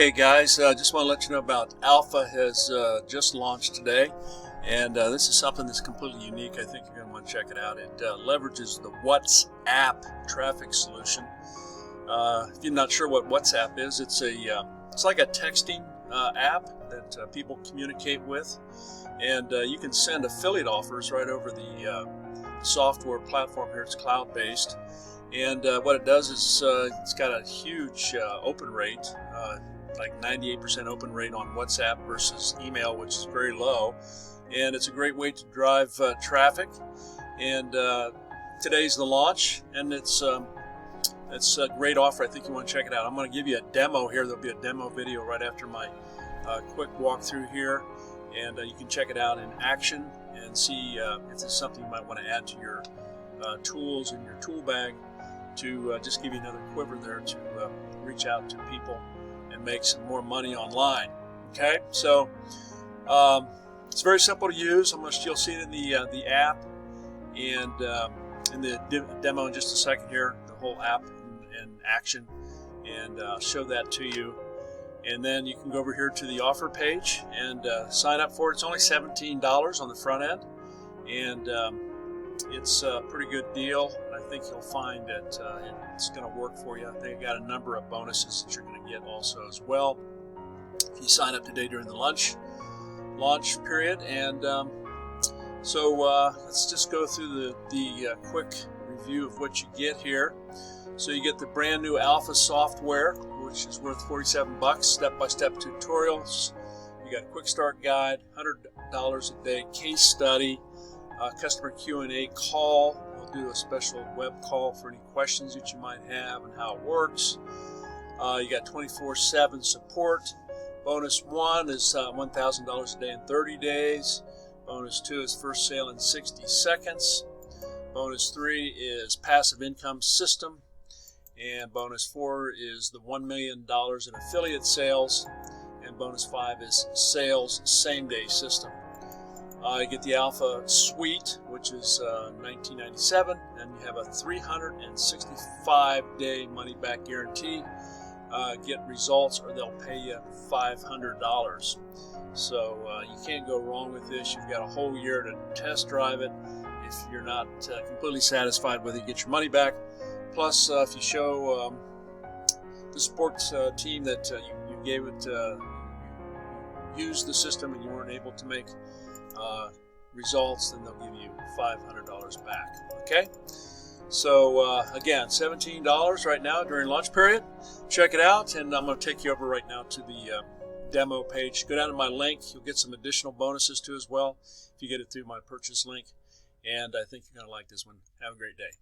Hey guys, just want to let you know about Alpha has just launched today, and this is something that's completely unique. I think you're going to want to check it out. It leverages the WhatsApp traffic solution. If you're not sure what WhatsApp is, it's like a texting app that people communicate with, and you can send affiliate offers right over the software platform here. It's cloud-based. And what it does is it's got a huge open rate, like 98% open rate on WhatsApp versus email, which is very low. And it's a great way to drive traffic. And today's the launch, and it's a great offer. I think you want to check it out. I'm going to give you a demo here. There'll be a demo video right after my quick walkthrough here, and you can check it out in action and see if it's something you might want to add to your tools in your tool bag to just give you another quiver there to reach out to people and make some more money online. Okay, so it's very simple to use. You'll see it in the app and in the demo in just a second here, the whole app in action, and I'll show that to you. And then you can go over here to the offer page and sign up for it. It's only $17 on the front end, and it's a pretty good deal. I think you'll find that it's going to work for you. They've got a number of bonuses that you're going to get also as well if you sign up today during the launch period. And so let's just go through the quick review of what you get here. So you get the brand new Alpha software, which is worth $47, step-by-step tutorials. You got a quick start guide, $100 a day case study, customer Q&A call. We'll do a special web call for any questions that you might have and how it works. You got 24/7 support. Bonus 1 is $1,000 a day in 30 days. Bonus 2 is first sale in 60 seconds. Bonus 3 is passive income system. And bonus 4 is the $1 million in affiliate sales. And bonus 5 is sales same-day system. You get the Alpha Suite, which is $19.97, and you have a 365-day money-back guarantee. Get results, or they'll pay you $500. So you can't go wrong with this. You've got a whole year to test drive it. If you're not completely satisfied with it, you get your money back. Plus, if you show the support team that you gave it, used the system and you weren't able to make results, then they'll give you $500 back. Okay, so again, $17 right now during launch period. Check it out, and I'm going to take you over right now to the demo page. Go down to my link. You'll get some additional bonuses too as well if you get it through my purchase link, and I think you're going to like this one. Have a great day.